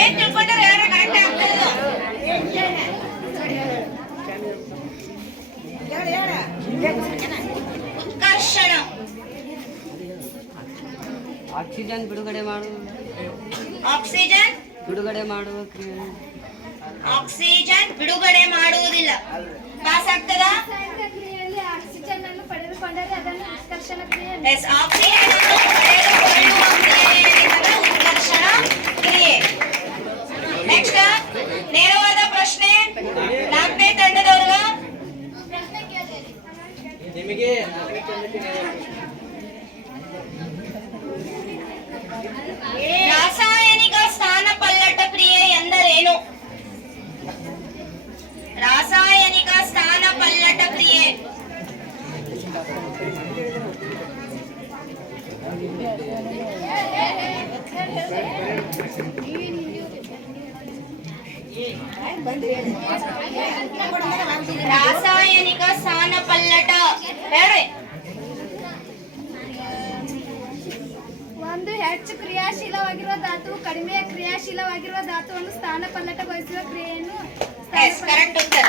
ಏನ್ ತಿಳ್ಕೊಂಡ್ರೆ ಹೇಳ್ರೆ ಕರೆಕ್ಟ್ ಆಗ್ತದೆ. ಉತ್ಕರ್ಷಣ ಆಕ್ಸಿಜನ್ ಬಿಡುಗಡೆ ಮಾಡುವ ಆಕ್ಸಿಜನ್ ಕ್ರಿಯೆ. ಆಕ್ಸಿಜನ್ ಬಿಡುಗಡೆ ಮಾಡುವುದಿಲ್ಲ. ಪಾಸ್ ಆಗ್ತದ? ಆಕ್ಸಿಜನ್ ಅನ್ನು ಪಡೆದುಕೊಂಡರೆ ಅದನ್ನು ಉತ್ಕರ್ಷಣ ಕ್ರಿಯೆ. ಎಸ್, ಆಕ್ಸಿಜನ್ ಅನ್ನು ಪಡೆದುಕೊಳ್ಳುವ ಕ್ರಿಯೆಯನ್ನು ಉತ್ಕರ್ಷಣ ಕ್ರಿಯೆ. ನೆಕ್ಸ್ಟ್ ನೇರವಾದ ಪ್ರಶ್ನೆ 4ನೇ ತಂಡದವ್ರಿಗ. ನಿಮಗೆ ರಾಸಾಯನಿಕ ಸ್ಥಾನಪಲ್ಲಟ ಕ್ರಿಯೆ ಎಂದರೇನು? ರಾಸಾಯನಿಕ ಸ್ಥಾನಪಲ್ಲಟ ಕ್ರಿಯೆ. ರಾಸಾಯನಿಕ ಸ್ಥಾನಪಲ್ಲಟ ಹೇಳ್ರಿ. ಒಂದು ಹೆಚ್ಚು ಕ್ರಿಯಾಶೀಲವಾಗಿರುವ ಧಾತು ಕಡಿಮೆ ಕ್ರಿಯಾಶೀಲವಾಗಿರುವ ಧಾತುವನ್ನು ಸ್ಥಾನಪಲ್ಲಟಗೊಳಿಸುವ ಕ್ರಿಯೆಯನ್ನು ಕರೆಕ್ಟ್ ಉತ್ತರ.